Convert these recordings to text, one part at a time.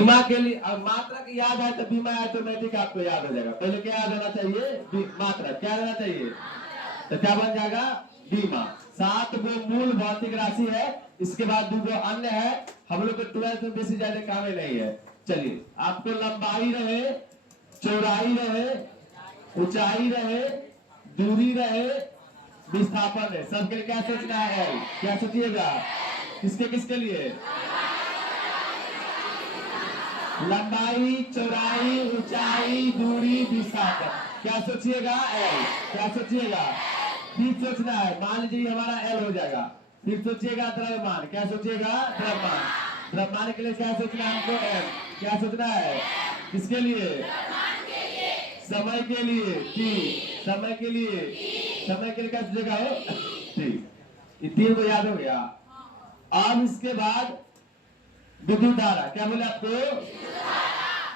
बीमा के लिए अब मात्रक याद है तो बीमा ऑटोमेटिक आपको याद हो जाएगा। पहले क्या याद होना चाहिए? मात्रक। क्या रहना चाहिए? तो क्या बन जाएगा? बीमा। 7 गो मूल भौतिक राशि है, इसके बाद 2 गो अन्य है। हम लोग को 12th में बेसी ज्यादा काम ही नहीं है। चलिए, आपको लंबाई रहे, चौड़ाई रहे, ऊंचाई रहे, दूरी रहे, विस्थापन है, सबके लिए क्या सोचना है? एल। क्या सोचिएगा? किसके किसके लिए? लंबाई, चौड़ाई, ऊंचाई, दूरी, विस्थापन। क्या सोचिएगा? एल। क्या सोचिएगा? फिर सोचना है। मान लीजिए हमारा एल हो जाएगा। फिर सोचिएगा द्रव्यमान। क्या सोचिएगा? द्रव्यमान। द्रव्यमान के लिए क्या सोचना है हमको? एम। क्या सोचना है? किसके लिए? समय के लिए। टी। समय के लिए। समय के लिए क्या सोचेगा? हो टी। ये 3 को याद हो गया। अब इसके बाद विद्युत धारा। क्या बोले आपको?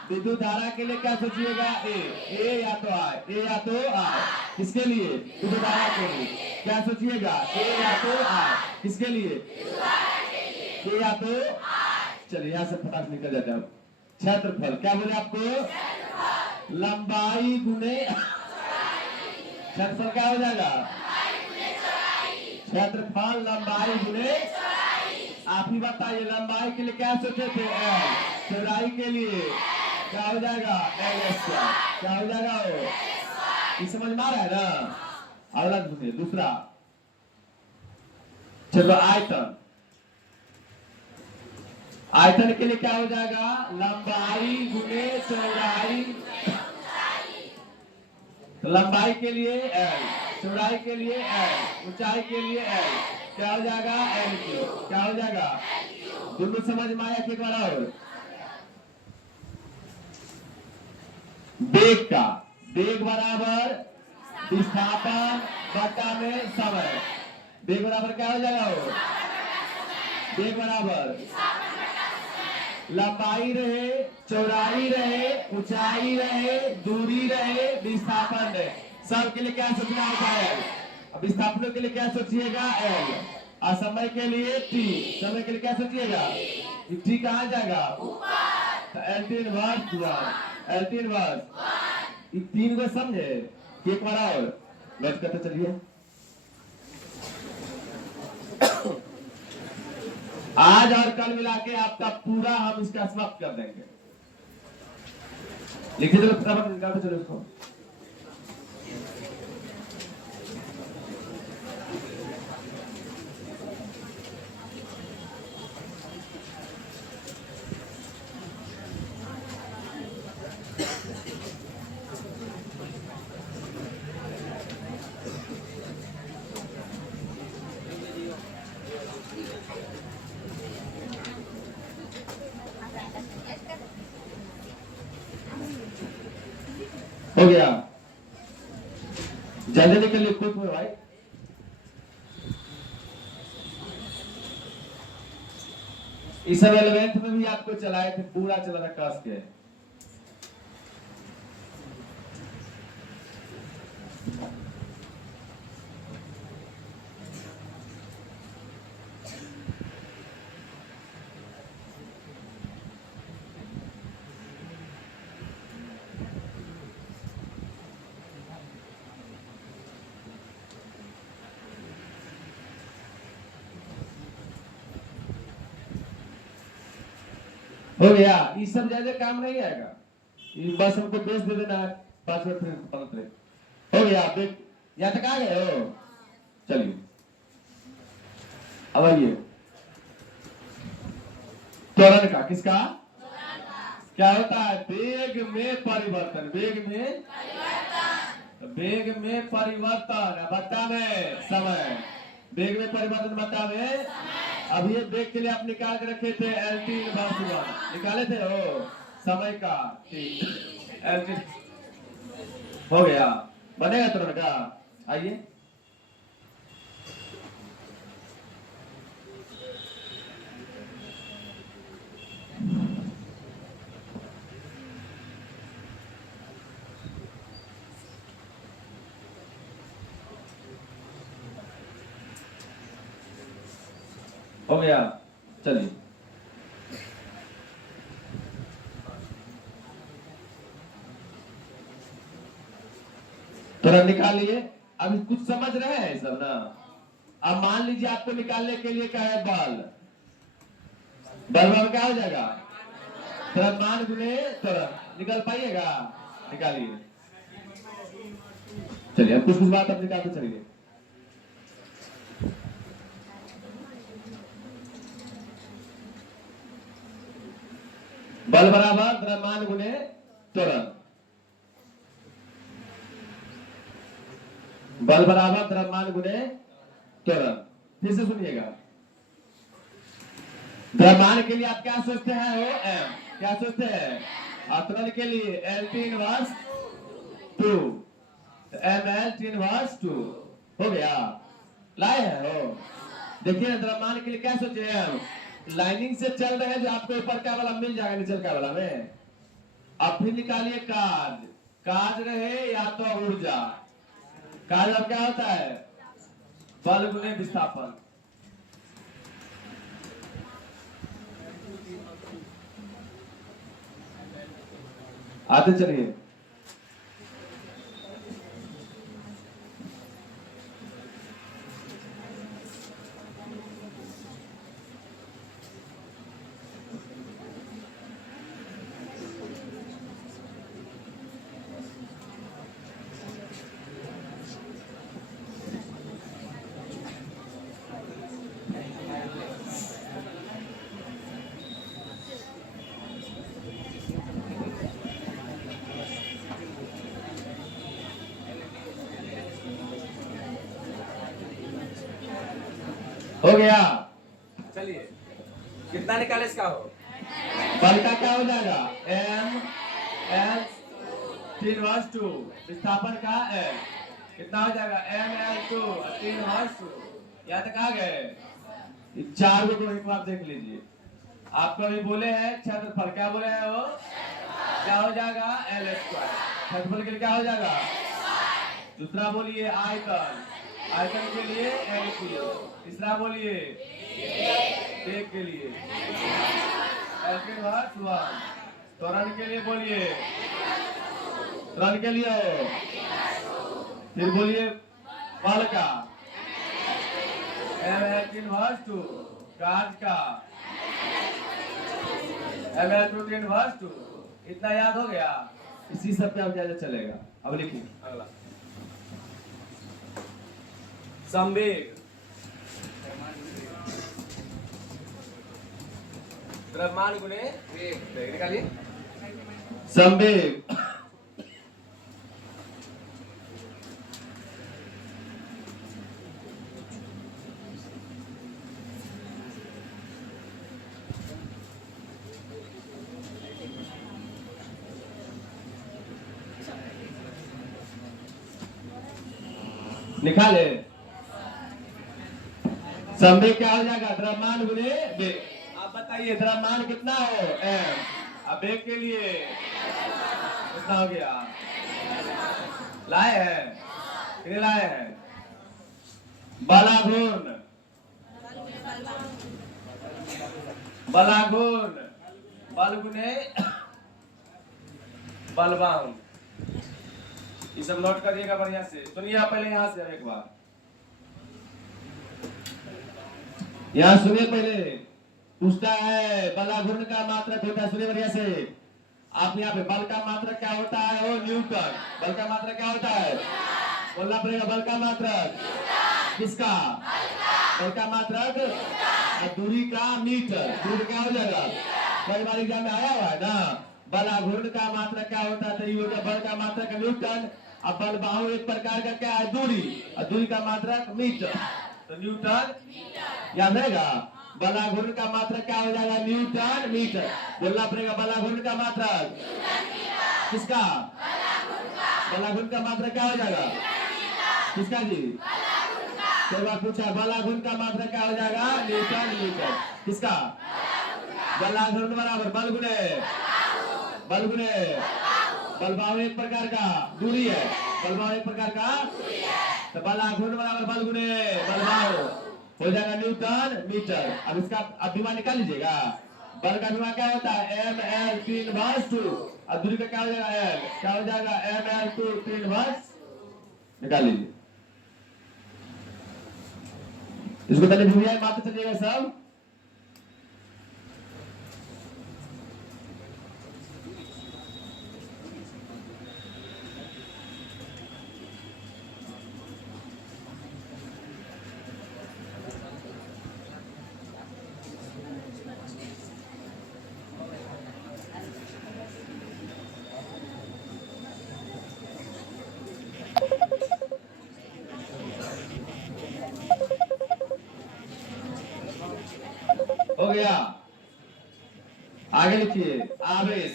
विद्युत धारा के लिए क्या सोचिएगा? ए या तो आर, ए या तो आर। किसके लिए? विद्युत धारा के लिए। क्या सोचिएगा? ए या तो आर। किसके लिए? ए या तो। चलिए यहां से फटाक निकल जाता है। क्षेत्रफल। क्या बोले आपको? लंबाई गुने क्षेत्रफल। क्या हो जाएगा? क्षेत्रफल लंबाई गुने। आप ही बताइए, लंबाई के लिए क्या सोचे थे? एल। चौड़ाई के लिए क्या हो जाएगा? L square. क्या हो जाएगा? वो समझ में आ रहा है ना? अगला सुनिए, दूसरा। चलो, आयतन। आयतन के लिए क्या हो जाएगा? लंबाई गुने चौड़ाई। तो लंबाई के लिए एल, चौड़ाई के लिए एल, ऊंचाई के लिए एल। क्या हो जाएगा? L Q. क्या हो जाएगा? दोनों समझ में आया? कि और वेग का, वेग बराबर विस्थापन बटा में समय। वेग बराबर क्या हो जाएगा? वो वेग बराबर लंबाई रहे, चौड़ाई रहे, ऊंचाई रहे, दूरी रहे, विस्थापन रहे। सब के लिए क्या सोचना होता है? अब विस्थापनों के लिए क्या सोचिएगा? एल। और समय के लिए टी। समय के लिए क्या सोचिएगा? टी कहाँ जाएगा? तो एल इनवर्स 1, एल इनवर्स 3 को समझे? एक बार और बैठ करते चलिए। आज और कल मिला के आपका पूरा हम इसका समाप्त कर देंगे। लिखिए चलो, फटाफट निकालते चलो इसको। हो गया? जल्दी निकलिए, कुछ में भाई। इस सब 11th में भी आपको चलाए थे, पूरा चला था कस के। हो गया? ये सब ज्यादा काम नहीं आएगा, ये बस हमको बेच दे देना है 5 मिनट में। हो गया? आप यहाँ तक आ गए हो? चलिए अब आइए त्वरण का। किसका? क्या होता है? वेग में परिवर्तन। वेग में वेग में परिवर्तन बट्टा में समय। वेग में परिवर्तन बट्टा में। अब ये वेग के लिए आप निकाल के रखे थे एल टी इनवर्स 1, निकाले थे हो समय का। एल टी हो गया? बनेगा त्वरण का? आइए हो गया? चलिए थोड़ा निकालिए। अभी कुछ समझ रहे हैं सब ना। अब मान लीजिए आपको निकालने के लिए क्या है, बल। बल में क्या हो जाएगा, द्रव्यमान गुने त्वरण। निकाल पाइएगा, निकालिए। चलिए अब कुछ कुछ बात अब निकालते चलिए। बल बराबर द्रव्यमान गुने त्वरण। बल बराबर द्रव्यमान गुने त्वरण। फिर से सुनिएगा, द्रव्यमान के लिए आप क्या सोचते हैं, वो एम। क्या सोचते हैं, त्वरण के लिए L T inverse 2, M L T inverse 2 हो गया। लाए हैं हो। देखिए द्रव्यमान के लिए क्या सोचे हम, लाइनिंग से चल रहे हैं, जो आपको ऊपर का वाला मिल जाएगा नीचे का वाला में। अब फिर निकालिए कार्य। कार्य रहे या तो ऊर्जा। कार्य अब क्या होता है, बल गुने विस्थापन। आते चलिए। हो गया। चलिए कितना निकाले इसका हो, बल का क्या हो जाएगा, एम एल टी इनवर्स 2, विस्थापन का एल कितना हो जाएगा, एम एल 2 टी इनवर्स 2। यहाँ तक आ गए। चार को एक बार देख लीजिए। आपको अभी बोले हैं क्षेत्रफल, क्या बोले हैं वो, क्या हो जाएगा, एल स्क्वायर। क्षेत्रफल के लिए क्या हो जाएगा, दूसरा बोलिए आयतन। आयतन के लिए एल किलो। तीसरा बोलिए वेग के लिए एल के इनवर्स 1। त्वरण के लिए बोलिए, त्वरण के लिए फिर बोलिए बल का एम एल के इनवर्स 2। कार्य का एम एल टू के इनवर्स 2। इतना याद हो गया। इसी सब पे अब ज्यादा चलेगा। अब लिखिए अगला संवेग। द्रव्यमान गुने वेग निकालिए। संवेग। निकाले। संवेग क्या हो जाएगा, द्रव्यमान गुने वेग। आप बताइए द्रव्यमान कितना हो, एम। अब वेग के लिए कितना हो गया, लाए हैं, कितने लाए हैं, बलाघूर्ण। बलाघूर्ण बल गुने बलवान। ये सब नोट करिएगा बढ़िया से। सुनिए आप पहले यहां से एक बार, यहां सुनिए पहले। पूछता है बलाघूर्ण का मात्रक होता है, सुनिए बढ़िया से। आप यहाँ पे बल का मात्रक क्या होता है, वो न्यूटन। बल का मात्रक क्या होता है, बोलना पड़ेगा, बल का मात्रक किसका, बल का मात्रक और दूरी का मीटर। दूरी क्या हो जाएगा, कई बार एग्जाम में आया हुआ है ना। बलाघूर्ण का मात्रक क्या होता है, तो ये होता है बल का मात्रक न्यूटन। अब बल बाहु एक प्रकार का क्या है, दूरी, और दूरी का मात्रक मीटर, तो न्यूटन याद रहेगा। बलाघूर्ण का मात्रक क्या हो जाएगा, न्यूटन मीटर। बोलना पड़ेगा बलाघूर्ण का मात्रक किसका, बलाघूर्ण का मात्रक क्या हो जाएगा, किसका जी, कई बार पूछा बलाघूर्ण का मात्रक क्या हो जाएगा, न्यूटन मीटर। किसका, बलाघूर्ण बराबर बल गुने बलबाहु एक प्रकार का दूरी है, बलबाहु एक प्रकार का, तो बलाघूर्ण बराबर बल गुने बलबाहु हो जाएगा न्यूटन मीटर। अब इसका अब विमा निकाल लीजिएगा। बल का विमा क्या होता है, एम एल 3/2। अब दूरी का क्या हो जाएगा, एल क्या हो जाएगा, एम एल 2 3/2। निकाल लीजिए। इसको पहले भूमिया मारते चलिएगा सब। हो गया। आगे लिखिए आवेश।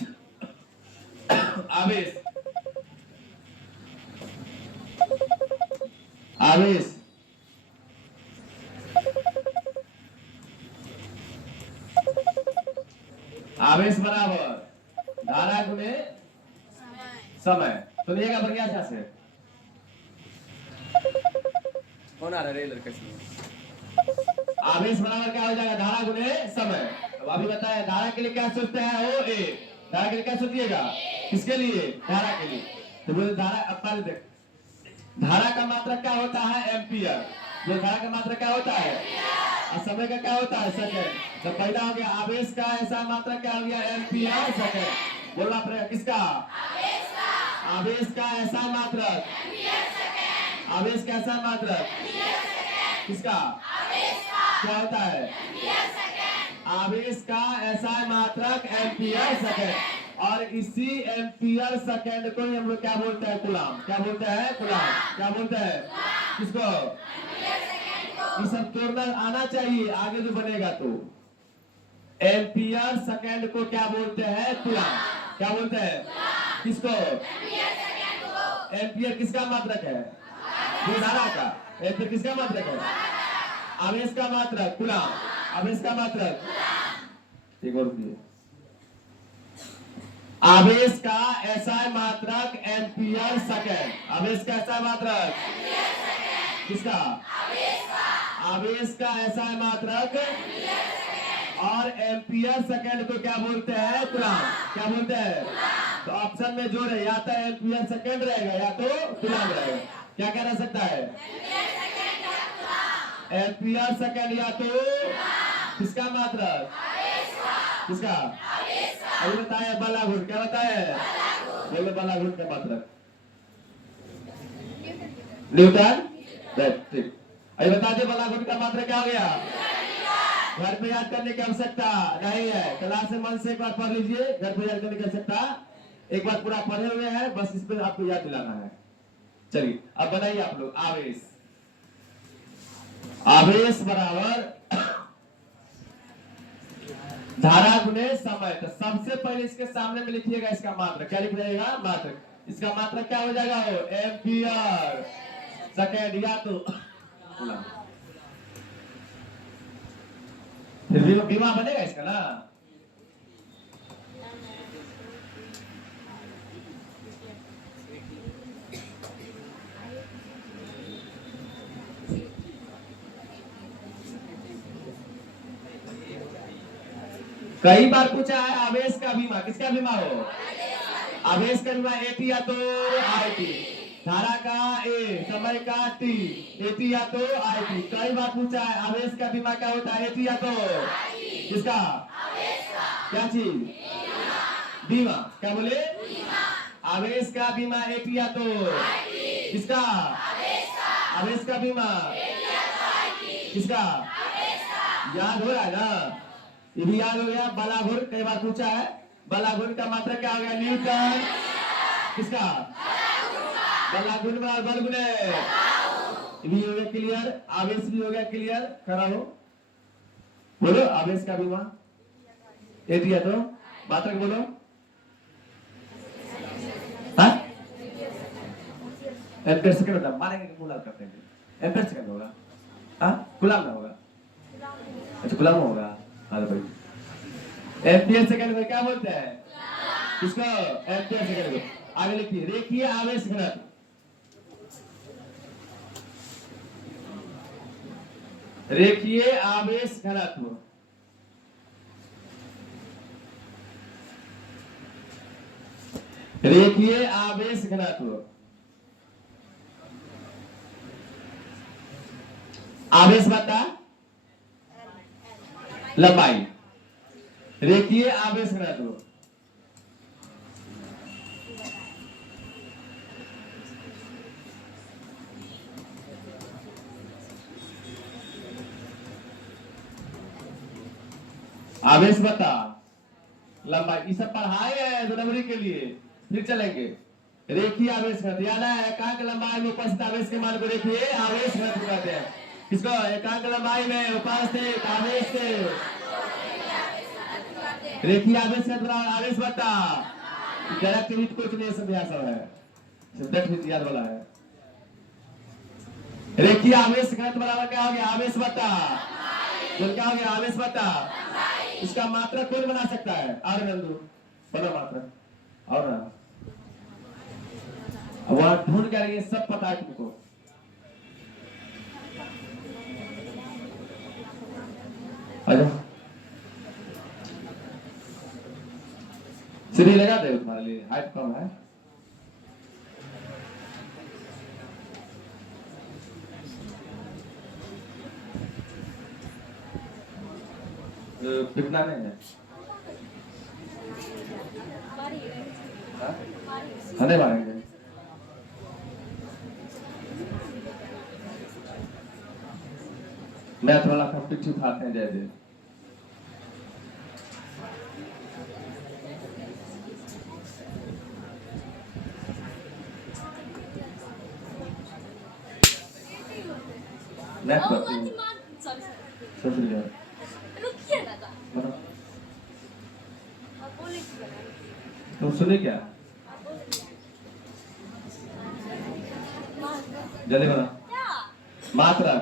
आवेश आवेश आवेश बराबर धारा गुणे समय। सुनिएगा बढ़िया से। कौन आ रहा है रे लड़के से? आवेश बराबर क्या हो जाएगा? धारा गुणे समय। अब अभी बताया धारा के लिए क्या सोचते हैं? ओ ए। धारा के लिए क्या सोचिएगा? किसके लिए? धारा के लिए। तो बोले धारा अब देख, धारा का मात्रा क्या होता है? एम्पियर। जो धारा का मात्रा क्या होता है? और समय का क्या होता है? सेकंड। तो पहला हो गया आवेश का ऐसा मात्रा क्या हो गया? Ampere second. बोलना पड़ेगा किसका? आवेश का ऐसा मात्रक। आवेश का ऐसा मात्रक किसका? क्या होता है? आवेश का ऐसा मात्रक एम्पियर सेकंड। और इसी एम्पियर सेकंड को हम लोग क्या बोलते हैं? कूलम। क्या बोलते हैं? कूलम। क्या बोलते हैं? किसको? ये सब तोड़ना आना चाहिए आगे जो बनेगा। तो एम्पियर सेकंड को क्या बोलते हैं? कूलम। क्या बोलते हैं? किसको? एम्पियर किसका मात्रक है? धारा का। एम्पियर किसका मात्रक है? आवेश का मात्रक कूलम। आवेश का मात्रक एक और दिए। आवेश का एसआई मात्रक एम्पियर सेकंड। आवेश का एसआई मात्रक किसका? आवेश का एसआई मात्रक और एम्पियर सेकंड को क्या बोलते हैं? कूलम। क्या बोलते हैं? तो ऑप्शन में जो है या तो एम्पियर सेकंड रहेगा या तो कूलम रहेगा। क्या क्या रह सकता है? एम्पियर सेकंड या तो किसका मात्रक? किसका? अभी बताया बलाघुट। क्या बताया? बोलो बलाघुट का मात्रक न्यूटन। ठीक। अभी बता दे बलाघुट का मात्रक क्या हो गया? घर पे याद करने की आवश्यकता नहीं है। क्लास में मन से एक बार पढ़ लीजिए। घर पे याद करने की आवश्यकता एक बार पूरा पढ़े हुए हैं, बस इस पर आपको याद दिलाना है। चलिए अब बनाइए आप लोग। आवेश। आवेश बराबर धारा गुणे समय। तो सबसे पहले इसके सामने में लिखिएगा इसका मात्रा। क्या लिख जाएगा? मात्रा। इसका मात्रा क्या हो जाएगा? हो एम्पियर सेकंड या तो कूलम। फिर भी बीमा बनेगा इसका ना। कई बार पूछा है आवेश का बीमा। किसका बीमा हो? आवेश का बीमा एटी या तो आईटी। धारा का ए, समय का टी। एटी या तो आईटी। कई बार पूछा है आवेश का बीमा क्या होता है? एटी या तो किसका? क्या चीज? बीमा। क्या बोले? आवेश का बीमा एटी या तो किसका? आवेश का बीमा किसका? याद हो रहा है ना? ये भी याद हो गया। बलाघुर कई बार पूछा है। बलाघुर का मात्रा क्या हो गया? न्यूटन। किसका? बलाघुर बराबर बल गुणे। ये भी हो गया क्लियर। आवेश भी हो गया क्लियर। खड़ा हो बोलो आवेश का बीमा एटी है तो मात्रक बोलो। हाँ एम्पियर सेकंड होता मारेंगे कूलम करते हैं। एम्पियर सेकंड होगा। हाँ कूलम ना होगा। अच्छा कूलम होगा। हाँ भाई एम्पियर सेकंड को क्या बोलते हैं? किसको? एम्पियर सेकंड को। आगे लिखिए रेखीय आवेश घनत्व। रेखीय आवेश घनत्व। रेखीय आवेश घनत्व आवेश बता लंबाई, रेखीय आवेश घनत्व। आवेश बता लंबाई, ये सब पढ़ाए है 2 नंबरी के लिए। फिर चलेंगे रेखीय आवेश घनत्व, याद है एकांक लंबाई में उपस्थित आवेश के मान को रेखीय आवेश घनत्व कहते हैं। किसको? एकांक लंबाई में उपस्थित आवेश से रेखीय आवेश घनत्व आवेश बता। डायरेक्ट कुछ नहीं समझा सब है, सिर्फ याद वाला है। रेखीय आवेश घनत्व बराबर क्या हो गया? आवेश बता तो क्या हो गया? आवेश बता। इसका मात्रा कौन बना सकता है? और नंदू बना मात्रा और ना वहां ढूंढ कर ये सब पता है तुमको। आजा सीढ़ी लगा दे, तुम्हारे लिए हाइट कम है। कितना नहीं है? नहीं मारेंगे। मैथ वाला कॉम्पिटिटिव खाते हैं जय जय। मैथ करते हैं सोच लिया तुम सुने क्या? जल्दी बना मात्रा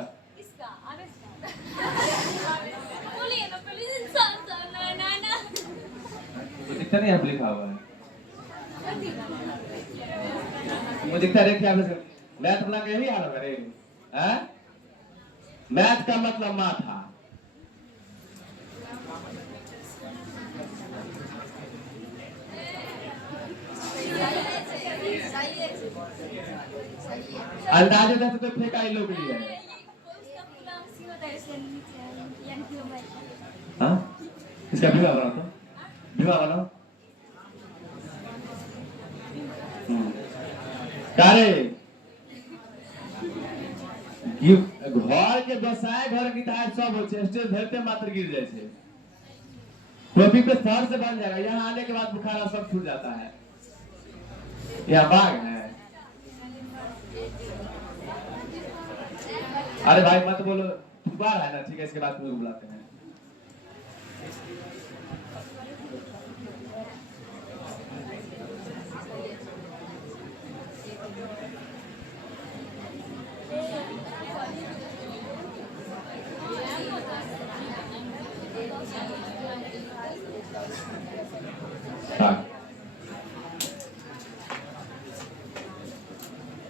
तो दिखता नहीं है लिखा हुआ है, मुझे दिखता है। क्या मैथ बना के यही हाल है। मैथ का मतलब माथा। अंदाजे दस तो फेंका ही लोग लिए है। हाँ इसका विवाह बनाओ तो विवाह बनाओ। कारे घर के व्यवसाय घर की तार सब हो स्टेज धरते मात्र गिर जाए छे। टोपी पे सर से बन जाएगा, यहाँ आने के बाद बुखार सब छूट जाता है। यह बाघ है। अरे भाई मत बोलो, बार है ना, ठीक है इसके बाद तुम बुलाते हैं।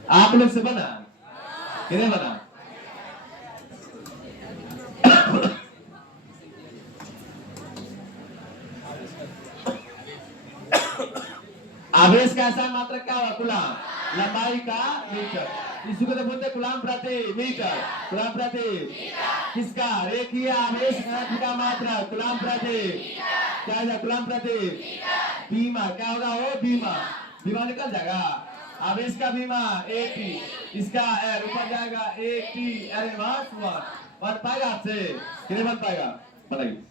आप लोग से बना कितने बना? आवेश का ऐसा मात्रक क्या हुआ? गुलाम। लंबाई का मीटर, इसको तो बोलते गुलाम प्रति मीटर। गुलाम प्रति किसका? रेखीय आवेश घनत्व का मात्रक गुलाम प्रति क्या है? गुलाम प्रति बीमा क्या होगा? वो बीमा, बीमा निकल जाएगा। आवेश का बीमा 80, इसका एल ऊपर जाएगा 80 एल इनवर्स 1 बन पाएगा आपसे? कितने बन पाएगा? बताइए।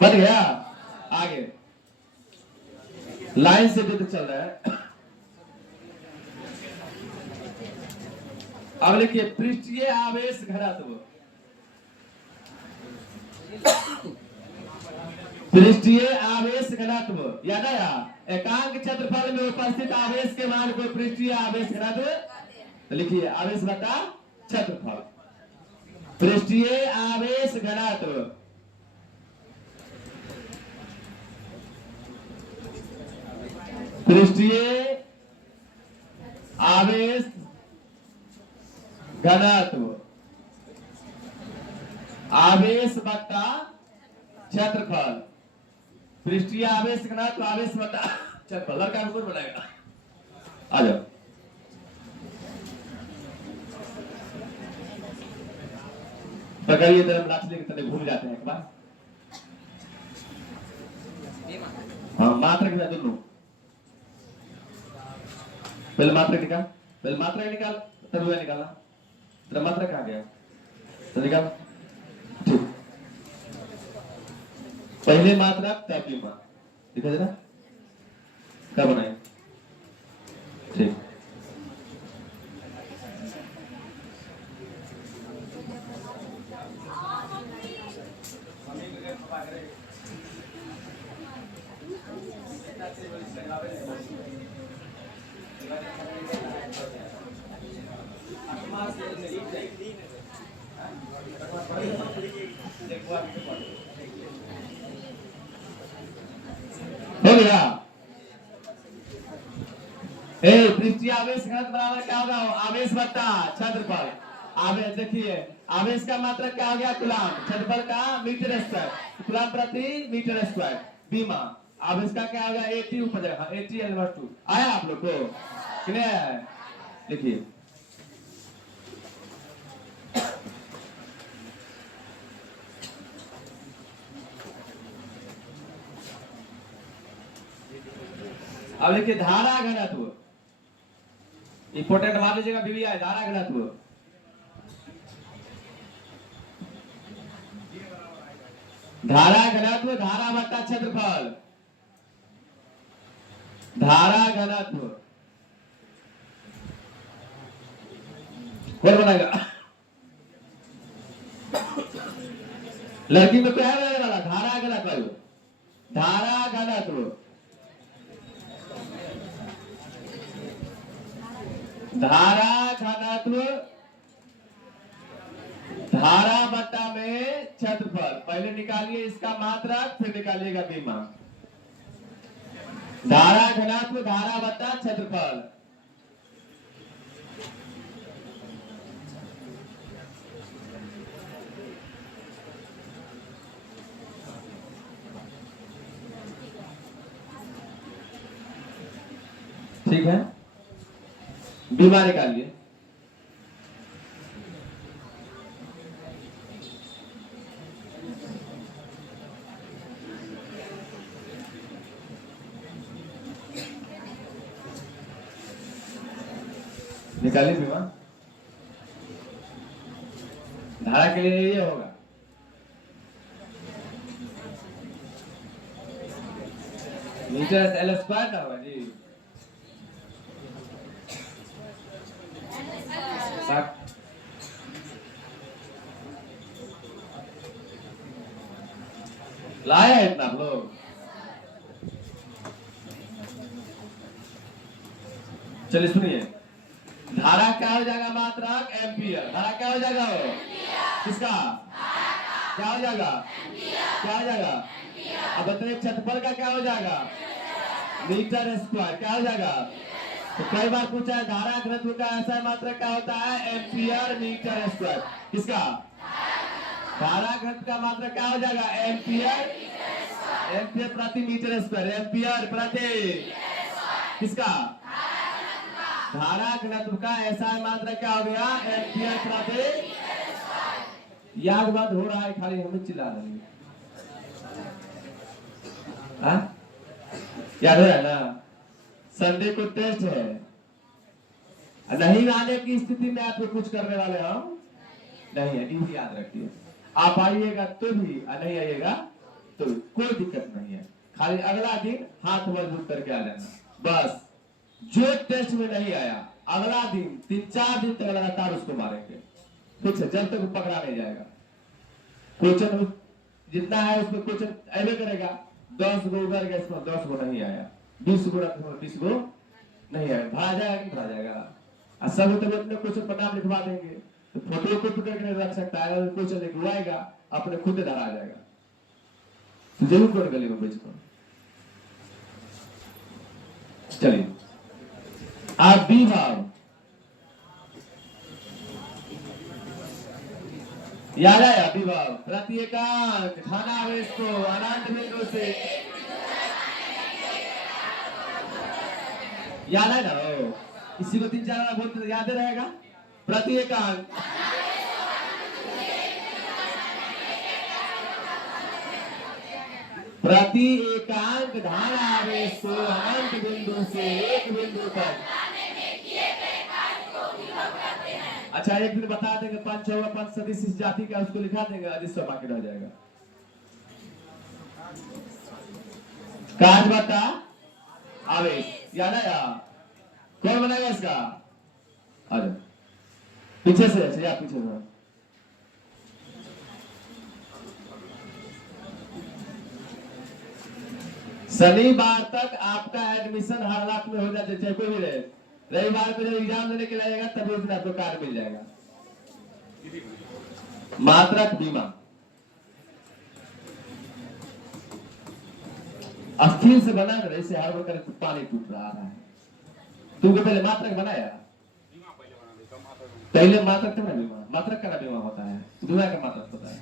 बन गया? आगे लाइन से जो चल रहा है। अब लिखिए पृष्ठीय आवेश घनत्व। पृष्ठीय आवेश घनत्व याद आया? एकांक क्षेत्रफल में उपस्थित आवेश के मान को पृष्ठीय आवेश घनत्व। तो लिखिए आवेश बता क्षेत्रफल, पृष्ठीय आवेश घनत्व। पृष्ठीय आवेश घनत्व, आवेश बटा क्षेत्रफल। पृष्ठीय आवेश घनत्व आवेश बटा क्षेत्रफल। लड़का कौन बनाएगा? आ जाओ। पकड़िए तरफ लाठी लेके तले घूम जाते हैं एक बार। हाँ मात्रक में दोनों। पहले मात्रक निकाल, पहले मात्रक निकाल, तब हुआ निकालना। तेरा मात्रक कहाँ गया? तो निकाल। ठीक, पहले मात्रक तब बीमा दिखा देना कब बनाए। ठीक, हो गया। पृथ्वी आवेश घनत्व बराबर क्या होगा? आवेश बटा क्षेत्रफल। आवेश देखिए, आवेश का मात्रक क्या हो गया? कूलम। क्षेत्रफल का मीटर स्क्वायर, कूलम प्रति मीटर स्क्वायर। बीमा आवेश का क्या होगा? 80 ऊपर जाएगा। 80 L/2 आया आप लोग को? क्लियर है? देखिए अब देखिए धारा घनत्व इंपोर्टेंट मान लीजिएगा बीबी है। धारा घनत्व धारा बट्टा क्षेत्रफल। धारा घनत्व कौन बनाएगा? लड़की में क्या है वाला? धारा घनत्व। धारा घनत्व धारा बट्टा में क्षेत्रफल। पहले निकालिए इसका मात्रक, फिर निकालिएगा बीमा। धारा घनत्व धारा बट्टा क्षेत्रफल। ठीक है, बीमा निकालिए। निकालिए बीमा। धारा के लिए ये होगा मीटर L स्क्वायर ना होगा जी। लाया इतना आप लोग? चलिए सुनिए, धारा क्या हो जाएगा? मात्रक एम्पियर। धारा क्या हो जाएगा? किसका क्या हो जाएगा? क्या हो जाएगा? अब बताइए क्षेत्रफल का क्या हो जाएगा? Metre square. क्या हो जाएगा? तो कई बार पूछा है धारा घनत्व का ऐसा मात्रक क्या होता है? Ampere metre square. किसका? धारा घनत्व का मात्रक क्या हो जाएगा? एम्पियर। एम्पियर प्रति मीटर स्क्वायर। एम्पियर प्रति किसका? धारा घनत्व का ऐसा मात्रक क्या हो गया? एम्पियर प्रति। याद बात हो रहा है, खाली हमें चिल्ला रही है। याद है ना? संडे को टेस्ट है, नहीं आने की स्थिति में आपको कुछ करने वाले हम नहीं है, ये याद रखिए। आप आइएगा तो भी और नहीं आइएगा तो कोई दिक्कत नहीं है। खाली अगला दिन हाथ मजबूत करके आ जाना बस। जो टेस्ट में नहीं आया अगला दिन 3-4 दिन तक लगातार उसको मारेंगे, कुछ जब तक पकड़ा नहीं जाएगा। क्वेश्चन जितना है उसमें क्वेश्चन ऐसे करेगा। 10 गो उधर गया, इसमें 10 गो नहीं आया, 20 गो 20 गो नहीं आया, भरा जाएगा कि भरा जाएगा? और सब तो अपने क्वेश्चन पर नाम लिखवा देंगे तो फोटो को फोटो नहीं रख सकता है। अगर क्वेश्चन लिखवाएगा अपने खुद धरा जाएगा, तो जरूर कौन गली में बेच। चलिए आप बी भाव याद आया? विभाव प्रति एकांक धनावेश को अनंत बिंदु से याद है ना? इसी को 3-4 बार बोलते याद रहेगा। प्रति एकांक प्रति एकांक धारा आवेश से अनंत बिंदु से एक बिंदु तक। अच्छा एक दिन बता देंगे 5 6 5 सदिश इस जाति का, उसको लिखा देंगे, अदिश सब बाकी रह जाएगा। काज बता आवेश याद आया? कौन बनाएगा इसका? आ जाओ पीछे से, अच्छा या पीछे से। शनिवार तक आपका एडमिशन हर लाख में हो जाए, चाहे कोई भी रहे। रविवार को जब एग्जाम देने के लिए आएगा तभी उस दिन आपको कार्ड मिल जाएगा। मात्रक बीमा अस्थिर से बना रहे, इसे हर बार तो पानी टूट रहा है। तुमको पहले मात्रक बनाया? पहले मात्रक का बीमा, मात्रक का बीमा होता है, बीमा का मात्रक होता है।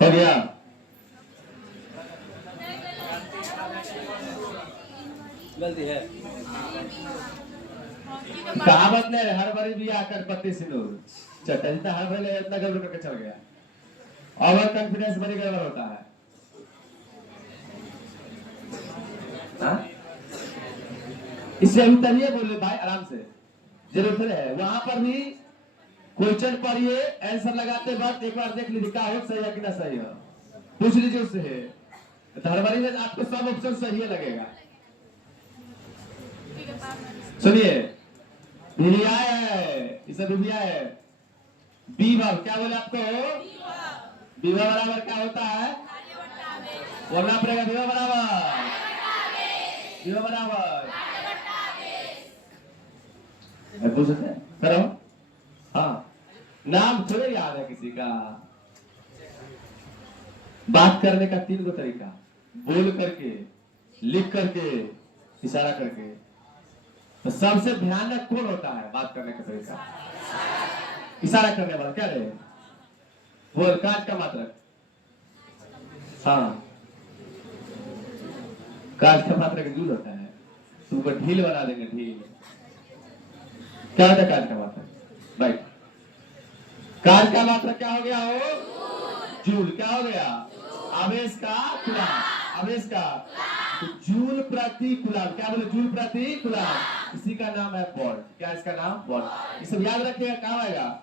हो गया? गलती है। कहावत ने हर बारी भी आकर पत्ती सिंदूर चट्टा, जितना हर बारी उतना गड़बड़ करके चल गया। ओवर कॉन्फिडेंस बड़ी गड़बड़ होता है। इससे अभी तभी बोले भाई आराम से, जरूरत है। वहां पर भी क्वेश्चन पढ़िए, आंसर लगाते वक्त एक बार देख लीजिए क्या हो सही है कि ना सही है, पूछ लीजिए उससे है। तो हर बारी में आपको सब ऑप्शन सही लगेगा। सुनिए भिलिया है, इसे भिलिया है। बीवा क्या बोले आपको? बीवा बराबर क्या होता है? बोलना पड़ेगा। बीवा बराबर, बीवा बराबर पूछ सकते हैं, करो। हाँ नाम थोड़े याद है किसी का। बात करने का 3 गो तरीका, बोल करके, लिख करके, इशारा करके। तो सबसे भयानक कौन होता है बात करने का तरीका? इशारा करने वाला। क्या रहे? बोल काज का मात्रक। हाँ काज का मात्रक ढील होता है, तुमको ढील बना देंगे। ढील क्या होता है काज का मात्रक? राइट, काज का मात्रक क्या हो गया? हो जूल। क्या हो गया? आवेश का कुलाम, आवेश का तो जूल प्रति कुलाम। क्या बोले? जूल प्रति कुलाम। इसी का नाम है वोल्ट। क्या इसका नाम? वोल्ट। इसे याद रखिएगा, कहाँ आएगा?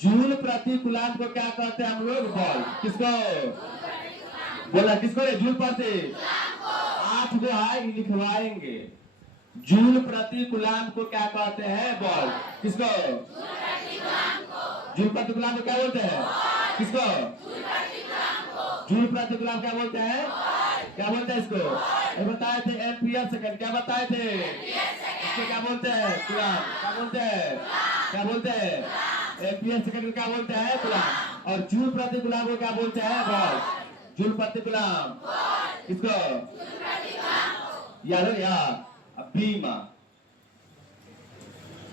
जूल प्रति कुलाम को क्या कहते हैं हम लोग? वोल्ट। किसको बोला? किसको? जूल प्रति 8 गो है, लिखवाएंगे। जूल प्रति कुलाम को क्या कहते हैं? वोल्ट। किसको? जूल प्रति कुलाम को क्या बोलते हैं? किसको? जूल प्रति कुलाम क्या बोलते हैं? क्या बोलते हैं इसको? ये बताए थे एम्पियर सेकंड। क्या बताए थे? इसको क्या बोलते हैं? कुलाम। क्या बोलते हैं? क्या बोलते हैं? एम्पियर सेकंड को क्या बोलते हैं? कुलाम। और जूल प्रति कुलाम को क्या बोलते हैं? वोल्ट। जूल प्रति कुलाम किसको? याद है यार? बीमा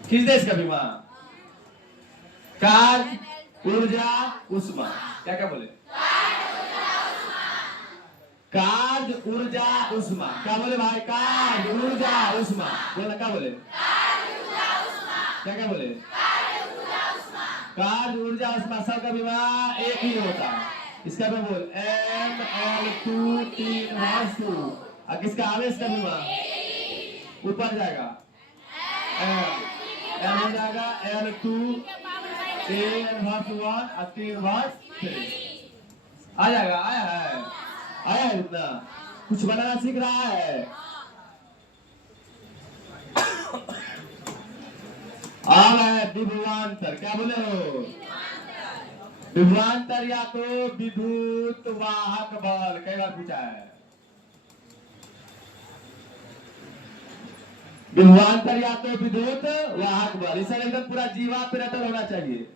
किस देश का बीमा? कार्य, ऊर्जा, उष्मा। क्या क्या बोले? कार्य, ऊर्जा, उष्मा। क्या बोले भाई? कार्य, ऊर्जा, उष्मा। बोला क्या बोले? क्या क्या बोले? कार्य, ऊर्जा, उष्मा सबका बीमा एक ही होता है। इसका भी बोल ML2T2। और किसका? आवेश का बीमा ऊपर जाएगा, M हो जाएगा L2 T1 और T3 आ जाएगा। आया है? आया है? इतना कुछ बनाना सीख रहा है। अब है विभवांतर। क्या बोले हो? विभवांतर या तो विद्युत वाहक बल। कई बार पूछा है। विभवांतर या तो विद्युत वाहक बल, इसे एकदम पूरा जीवा पे रटल होना चाहिए।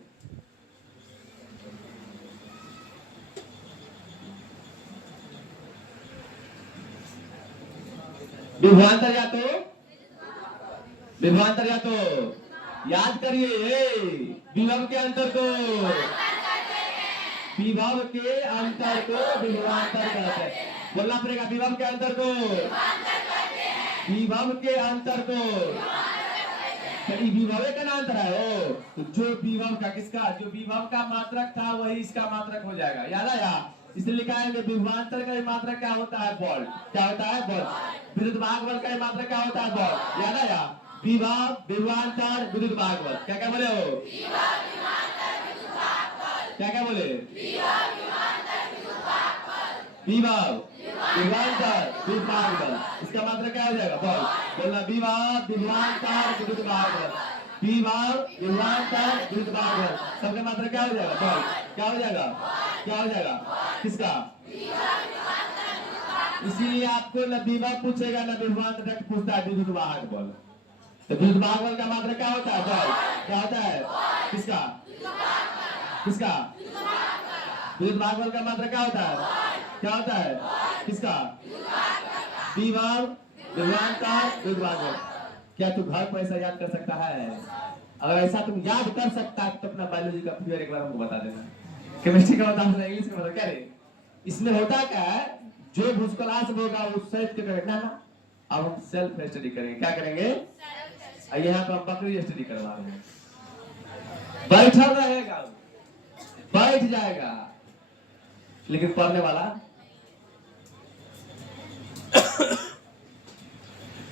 विभवांतर या तो याद करिए विभव के अंतर को, विभव के अंतर को विभवांतर कहते हैं। बोलना पड़ेगा विभव के अंतर को, विभव के अंतर को। विभव का ना अंतर है वो, तो जो विभव का किसका, जो विभव का मात्रक था वही इसका मात्रक हो जाएगा। याद आया? इसलिए लिखा है विभवांतर का मात्रक क्या होता है? बल। क्या होता है? बल। विद्युत भाग बल का मात्रक क्या होता है? बल। याद आया? विभव, विभवांतर, विद्युत भाग बल। क्या क्या बोले हो? क्या क्या बोले? विभव, विभवांतर, विद्युत भाग बल, इसका मात्रक क्या हो जाएगा? बल। बोलना विभव, विभवांतर, विद्युत भाग बल, विभव, विभवांतर, विद्युत भाग बल, सबका मात्रक क्या हो जाएगा? बल। क्या हो जाएगा? क्या हो जाएगा? किसका? इसीलिए आपको न विभव पूछेगा न विभवांतर पूछता है, विद्युत वाहक बल। तो विद्युत भाग बल का मात्रक क्या होता है? बल। क्या होता है? किसका? किसका? विद्युत भाग बल का मात्रक क्या होता है? क्या होता है? किसका? विभव, विभवांतर, विद्युत भाग बल। क्या तू घर पर ऐसा याद कर सकता है? अगर ऐसा तुम याद कर सकता है तो अपना बायोलॉजी का फिगर एक बार हमको बता देना, केमिस्ट्री का बता देना, इंग्लिश का बता। क्या रे इसमें होता क्या है? जो भूस्खलन होगा उस सेल्फ के करना ना। अब हम सेल्फ स्टडी करेंगे। क्या करेंगे? यहाँ पर हम बकरी स्टडी करवा रहे हैं। बैठा रहेगा, बैठ जाएगा, लेकिन पढ़ने वाला।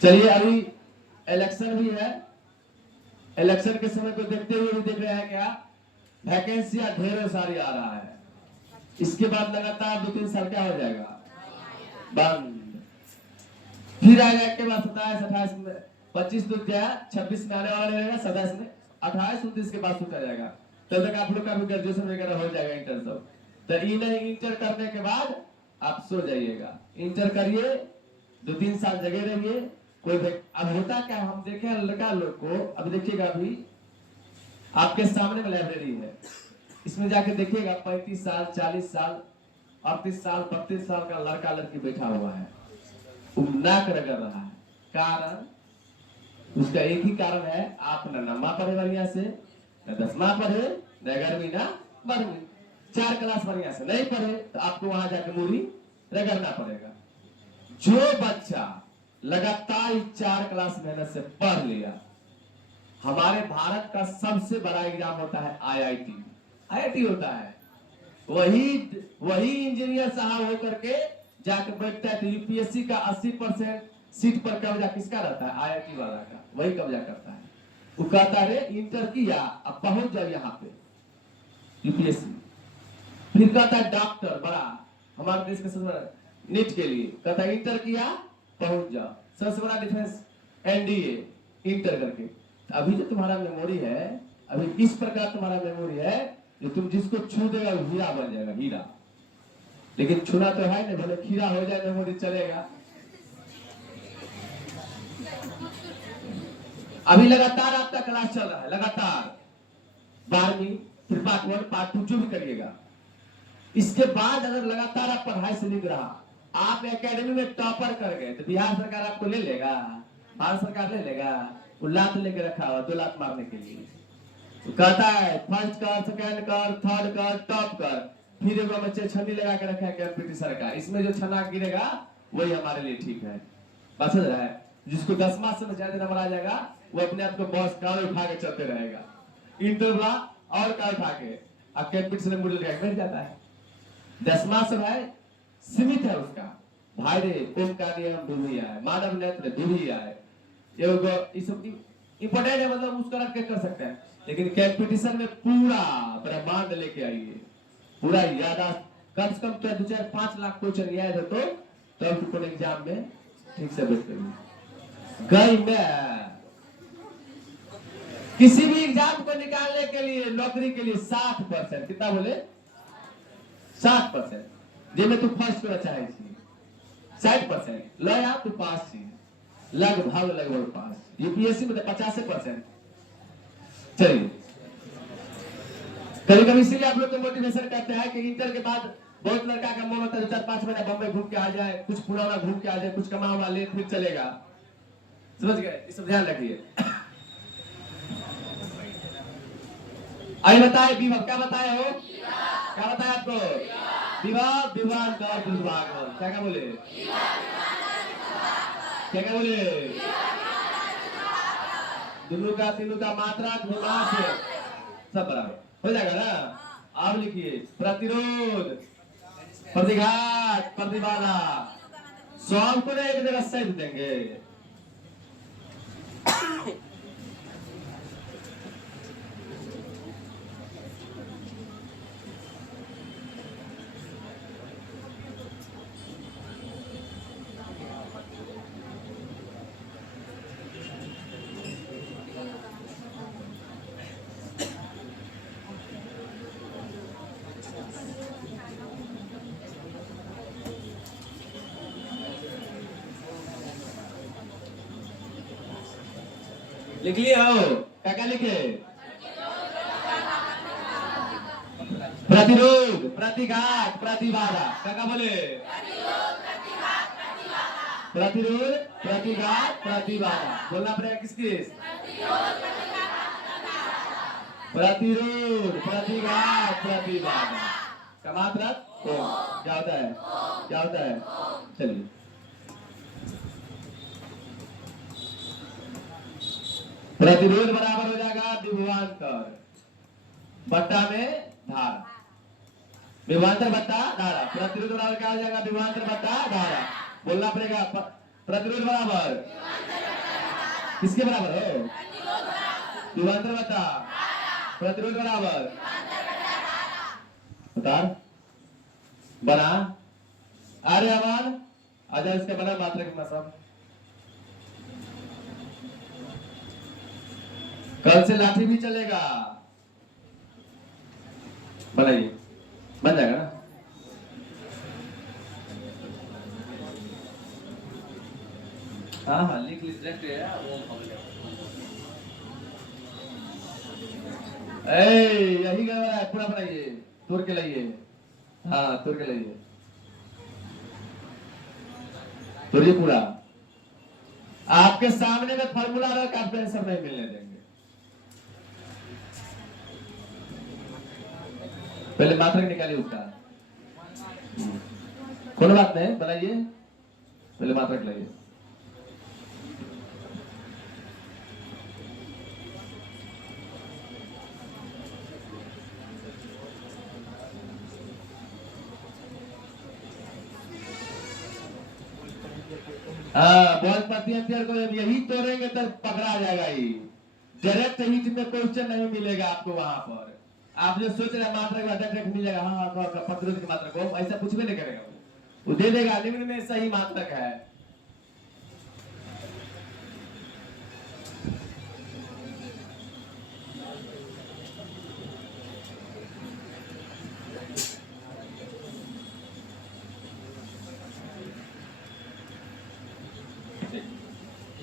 चलिए अभी इलेक्शन भी है, इलेक्शन के समय को देखते हुए भी देख रहे हैं क्या वैकेंसियां ढेरों सारी आ रहा है। इसके बाद लगातार 2-3 साल क्या हो जाएगा? बंद। फिर आएगा के बाद 27, 28 में 25 तो क्या 26 में आने वाले रहेगा, 27 में 28, 29 के बाद छूटा जाएगा। तब तक आप लोग का भी ग्रेजुएशन वगैरह हो जाएगा, इंटर सब। तो इंटर करने के बाद आप सो जाइएगा। इंटर करिए, 2-3 साल जगह रहिए। कोई अब होता क्या, हम देखे लड़का लोग को, अब देखिएगा अभी आपके सामने में लाइब्रेरी है, इसमें जाके देखिएगा 35 साल, 40 साल, 38 साल, 32 साल का लड़का लड़की बैठा हुआ है, नाक रगड़ रहा है। कारण उसका एक ही कारण है, आप न नमा पढ़े बढ़िया से, न 10वां पढ़े, न 11वीं ना 12वीं, 4 क्लास बढ़िया से नहीं पढ़े, तो आपको वहां जाकर मूरी रगड़ना पड़ेगा। जो बच्चा लगातार 4 क्लास मेहनत से पढ़ लिया, हमारे भारत का सबसे बड़ा एग्जाम होता है आईआईटी। आईआईटी होता है, वही इंजीनियर साहब होकर के जाकर बैठता है। तो यूपीएससी का 80% सीट पर कब्जा किसका रहता है? आईआईटी वाला का, वही कब्जा करता है। वो कहता है इंटर किया, अब पहुंच जाओ यहाँ पे यूपीएससी। फिर कहता है डॉक्टर बड़ा, हमारे देश का सबसे बड़ा नीट के लिए कहता है इंटर किया पहुंच जाओ। सबसे बड़ा डिफेंस एनडीए, इंटर करके। अभी जो तुम्हारा मेमोरी है, अभी इस प्रकार तुम्हारा मेमोरी है, जो तुम जिसको छू देगा वो हीरा बन जाएगा, हीरा। लेकिन छूना तो है नहीं, भले खीरा हो जाए मेमोरी चलेगा। अभी लगातार आपका क्लास चल रहा है, लगातार 12वीं, फिर पार्ट 1, पार्ट 2 जो भी करिएगा। इसके बाद अगर लगातार आप पढ़ाई से लिख रहा, आप एकेडमी में टॉपर कर गए, तो बिहार सरकार आपको ले लेगा? भारत सरकार ले लेगा? वो लात लेके रखा हुआ 2 लाख मारने के लिए। तो कहता है फर्स्ट कर, सेकंड कर, थर्ड कर, टॉप कर। फिर एक बच्चे छन्नी लगा के रखा है कंपटीशन का, इसमें जो छन्ना गिरेगा वही हमारे लिए ठीक है। बस रहा है, जिसको 10वां से ज्यादा नंबर आ जाएगा वो अपने आप को बॉस कार उठा के चलते रहेगा, इंटर और कार उठा के कंपटीशन में बैठ जाता है। 10वां से भाई सीमित है उसका। भाई रे ओम का नियम दुनिया है, मानव नेत्र दुनिया है, ये सब इंपॉर्टेंट है, मतलब उसका रख के कर सकते हैं। लेकिन कंपटीशन में पूरा ब्रह्मांड लेके आइए, पूरा यादाश्त, कम से कम 2-4-5 लाख क्वेश्चन याद हो तो तब तो एग्जाम में ठीक से बैठ करिए। गई में किसी भी एग्जाम को निकालने के लिए, नौकरी के लिए 60%, कितना बोले? 60%। जिसमें तू फर्स्ट करना चाहे 60% लो यार, तू पास छी। लगभग पास। यूपीएससी में तो 50%। चलिए, कभी कभी इसीलिए आप लोग को मोटिवेशन करते हैं कि इंटर के बाद बहुत लड़का का मन होता है 4-5 महीना बम्बई घूम के आ जाए, कुछ पुराना घूम के आ जाए, कुछ कमा हुआ ले फिर चलेगा। समझ गए? इस सब ध्यान रखिए। अभी बताए विवाह, क्या बताए हो? क्या बताया आपको? विवाह विवाहांतर दुर्भाग्य। क्या क्या बोले? क्या क्या बोले? दोनों का तीनों का मात्रा विवाह से सब बराबर हो जाएगा ना। आप लिखिए प्रतिरोध, प्रतिघात, प्रतिबाधा, सबको ना एक जगह सही देंगे। लिख लिए हो? क्या क्या लिखे? प्रतिरोध, प्रतिघात, प्रतिबाधा। क्या क्या बोले? प्रतिरोध, प्रतिघात, प्रतिबाधा। बोलना पड़ेगा किस किस? प्रतिरोध, प्रतिघात, प्रतिबाधा का मात्रा क्या होता है? क्या होता है? चलिए, प्रतिरोध बराबर हो जाएगा विभवांतर बट्टा में धारा। विभवांतर बट्टा धारा। प्रतिरोध बराबर क्या हो जाएगा? विभवांतर बट्टा धारा। बोलना पड़ेगा प्रतिरोध बराबर किसके बराबर हो? विभवांतर बट्टा प्रतिरोध बराबर बता बना। अरे अमान आजा, इसका बना मात्रा कितना सब। कल से लाठी भी चलेगा। बनाइए, बन जाएगा ना। हाँ हाँ लिख ली डायरेक्ट है वो। यही गड़बड़ है, पूरा बनाइए, तोड़ के लाइए। हाँ तोड़ के लाइए, तोड़िए पूरा। आपके सामने में फॉर्मूला रख, आपको आंसर नहीं मिलने देंगे। पहले मात्रक निकालिए उसका। कोई बात नहीं, बनाइए, पहले मात्रक लाइए। बहुत प्रति एम्पियर को जब यही तोड़ेंगे तो पकड़ा जाएगा। ही डायरेक्ट हिट में क्वेश्चन नहीं मिलेगा आपको वहां पर। आप जो सोच रहे हैं मात्रा का डायरेक्ट मिल जाएगा, हाँ प्रतिरोध की मात्रा को ऐसा कुछ भी नहीं करेगा। वो दे देगा निम्न में सही मात्रक है।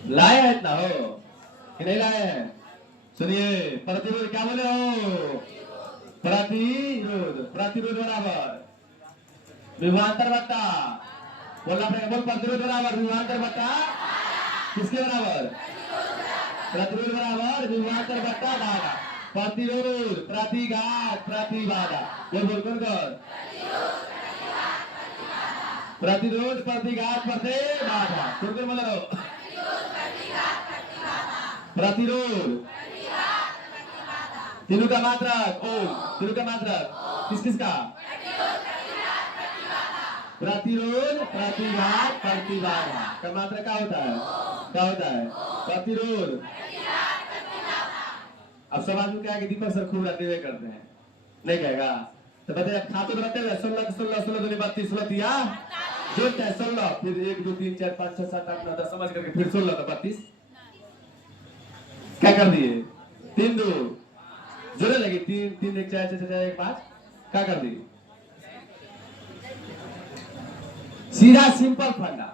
लाए हैं इतना हो कि नहीं लाए हैं? सुनिए, प्रतिरोध क्या बोले हो? प्रतिरोध, प्रतिरोध बराबर विभवांतर बट्टा, बोलना पड़ेगा, बोल प्रतिरोध बराबर विभवांतर बट्टा किसके बराबर? प्रतिरोध बराबर विभवांतर बट्टा धारा। प्रतिरोध, प्रतिघात, प्रतिबाधा। बोल बोल कौन कौन? प्रतिरोध, प्रतिघात, प्रतिबाधा। कौन कौन बोल रहे हो? प्रतिरोध, तीनों का मात्रक, तीनों का मात्रक किस किस का? प्रतिरोध, प्रतिघात, प्रतिबाधा का मात्रक क्या होता है? क्या होता है? प्रतिरोध। अब समाज में क्या है कि दीपक सर खूब रहते हुए करते हैं, नहीं कहेगा तो बताइए, खाते तो रहते हैं 16 16 16 दूनी 32 16 दिया जोड़ता है 16, फिर 1 2 3 4 5 6 7 8 9 10 समझ करके फिर 16 तो 32 क्या कर दिए? 3 2 जोड़े लगे 3 3 1 4 6 4 1 5 क्या कर दिए? सीधा सिंपल फंडा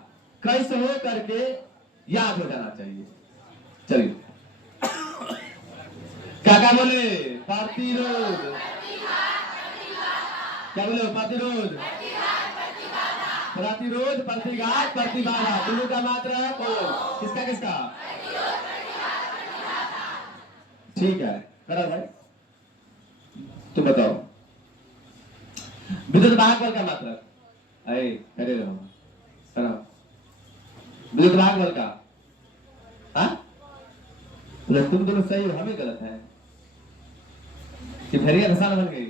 कैसे हो करके याद हो जाना चाहिए। चलिए क्या बोले? प्रतिरोध। क्या बोले? प्रतिरोध, प्रतिरोध, प्रतिघात, प्रतिबाधा, दोनों का मात्रा ओ किसका किसका? ठीक है, करा भाई, तुम बताओ। विद्युत वाहक बल का मात्रा करे रहो, कराओ। विद्युत वाहक बल का, हाँ? तुम दोनों सही हो, हमें गलत है कि फेरिया घसाना बन गई?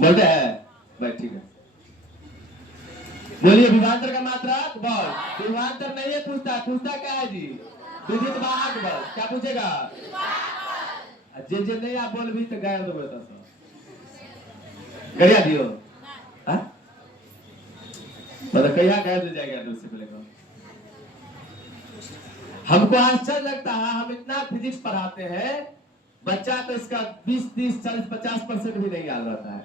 बोलते हैं भाई, ठीक है। बोलिए विभवांतर का मात्रा बल। विभवांतर नहीं है पूछता, पूछता क्या है जी? विद्युत वाहक बल। क्या पूछेगा? जे जे नहीं आप बोल भी तो गया तो बता सो गरिया दियो, हाँ? मतलब कहीं गया तो जाएगा दूसरे को लेकर। हमको आश्चर्य लगता है, हम इतना फिजिक्स पढ़ाते हैं, बच्चा तो इसका 20, 30, 40, 50% भी नहीं याद रहता है,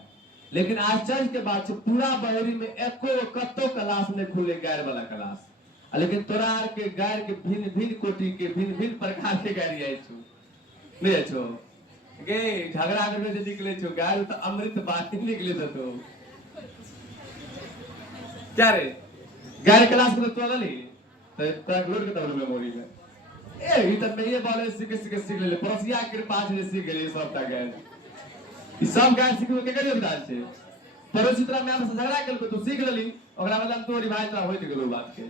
लेकिन आश्चर्य के बाद पूरा बहेरी में एको कत्तो क्लास में खुले गैर वाला क्लास, लेकिन तोरा के गैर के भिन्न भिन्न कोटि के भिन्न भिन्न प्रकार के गैर आई छो नहीं छो के झगड़ा करने से निकले छो गैर तो अमृत बात निकले तो क्या रे गैर क्लास में तो वाली तो लोड के तब मेमोरी में ए इधर में ये बोले सीख ले परोसिया के पांच ले सीख गए सब तक गए ई सब गैर सीख के करियो बता छे पड़ोसी तरह में हम झगड़ा कर को तू सीख लेली ओकरा मतलब तो रिवाइज ना होई गेलो बात के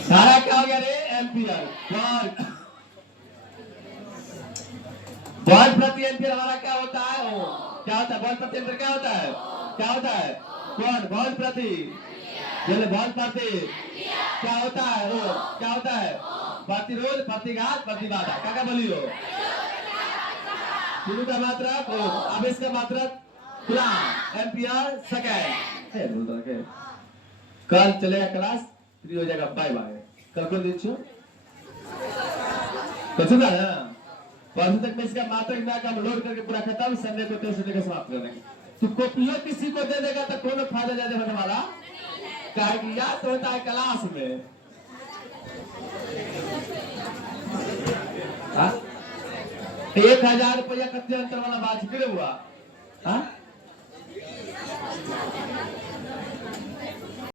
सारा क्या हो गया रे एम्पियर वोल्ट वोल्ट प्रति एम्पियर हमारा क्या होता है ओ क्या होता है वोल्ट प्रति एम्पियर क्या होता है कौन वोल्ट प्रति बोले वोल्ट प्रति क्या होता है ओ क्या होता है प्रतिरोध प्रतिघात प्रतिबाधा क्या बोलियो तीनों का मात्रा को अब इसका मात्रा कूलम एम्पियर सेकेंड कल चलेगा क्लास फ्री हो जाएगा बाय बाय कल को दिन छो तो सुना ना परसों तक में इसका मात्रा इतना कम लोड करके पूरा खत्म संडे को तो संडे को समाप्त कर देंगे तो कॉपियों किसी को दे देगा तो कौन फायदा ज्यादा होने वाला क्या याद तो होता है क्लास में 1000 रुपया कत्ते अंतर वाला बात करे हुआ हाँ